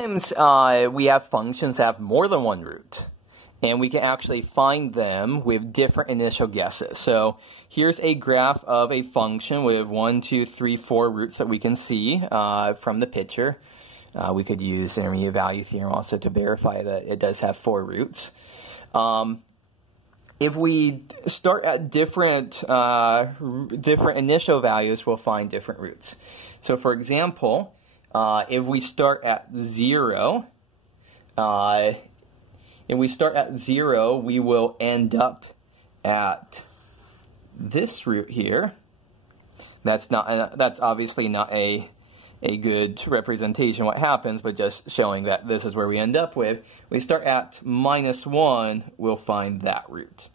Sometimes we have functions that have more than one root, and we can actually find them with different initial guesses. So here's a graph of a function with 1, 2, 3, 4 roots that we can see from the picture. We could use intermediate value theorem also to verify that it does have 4 roots. If we start at different initial values, we'll find different roots. So for example, if we start at 0, we will end up at this root here. That's obviously not a good representation of what happens, but just showing that this is where we end up with. We start at -1, we'll find that root.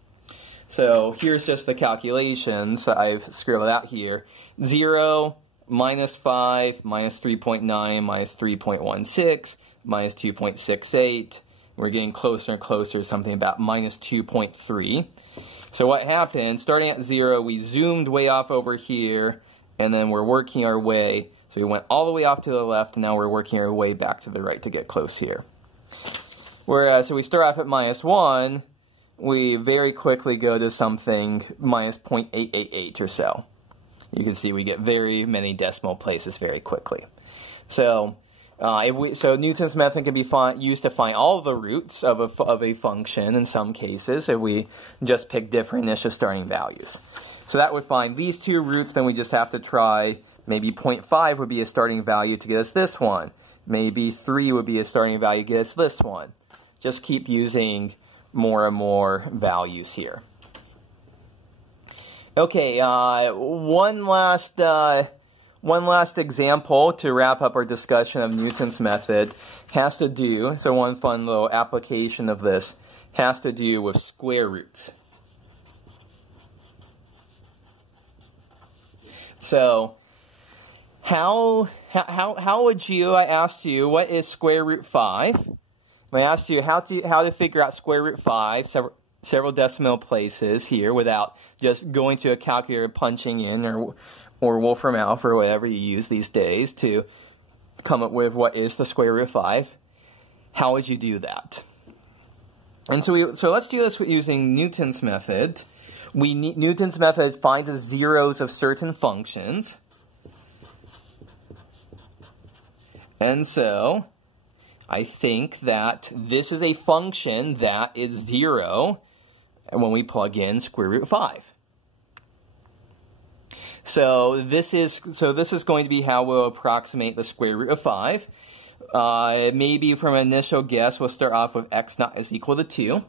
So here's just the calculations that I've scribbled out here. 0, -5, -3.9, -3.16, -2.68. We're getting closer and closer to something about -2.3. So what happened, starting at 0, we zoomed way off over here, and then we're working our way. So we went all the way off to the left, and now we're working our way back to the right to get close here. Whereas if we start off at -1, we very quickly go to something -0.888 or so. You can see we get very many decimal places very quickly. So Newton's method can be used to find all the roots of a function in some cases if we just pick different initial starting values. So that would find these 2 roots, then we just have to try maybe 0.5 would be a starting value to get us this one. Maybe 3 would be a starting value to get us this one. Just keep using more and more values here. Okay, one last example to wrap up our discussion of Newton's method has to do, so one fun little application of this has to do with square roots. So, how would you, I asked you, what is square root 5? I asked you how to figure out square root 5, several decimal places here without just going to a calculator, punching in, or Wolfram Alpha, or whatever you use these days to come up with what is the square root of 5. How would you do that? And so let's do this using Newton's method. Newton's method finds the zeros of certain functions. And so I think that this is a function that is 0 when we plug in square root 5. So this is going to be how we'll approximate the square root of 5. Maybe from an initial guess, we'll start off with x0 is equal to 2.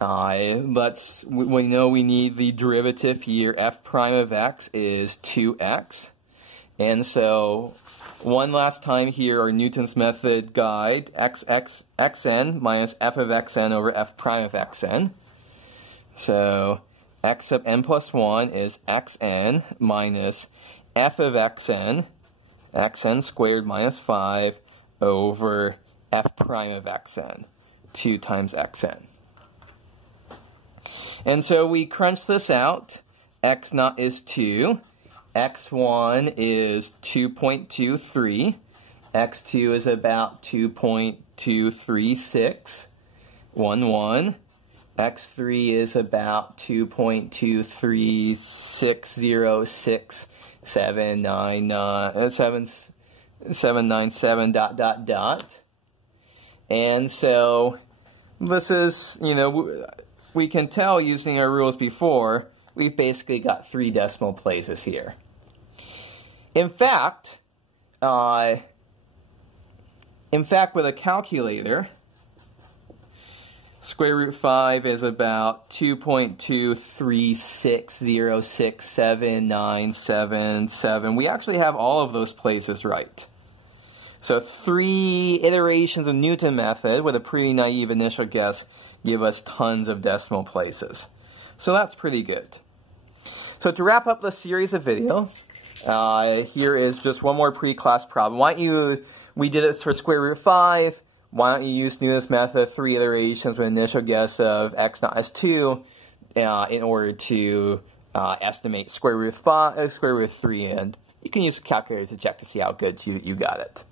We know we need the derivative here. F prime of x is 2x. And so one last time here, our Newton's method guide, xn minus f of xn over f prime of xn. So x of n plus 1 is xn minus f of xn squared minus 5 over f prime of xn, 2 times xn. And so we crunch this out. x0 is 2. x1 is 2.23. x2 is about 2.23611. x3 is about 2.2366797 ... And so this is, we can tell using our rules before, we've basically got 3 decimal places here. In fact, with a calculator, square root 5 is about 2.236067977. We actually have all of those places right. So 3 iterations of Newton method with a pretty naive initial guess give us tons of decimal places. So that's pretty good. So to wrap up the series of videos, here is just one more pre-class problem. We did this for square root 5. Why don't you use Newton's method, 3 iterations with an initial guess of x0 as 2 in order to estimate square root 3, and you can use a calculator to check to see how good you got it.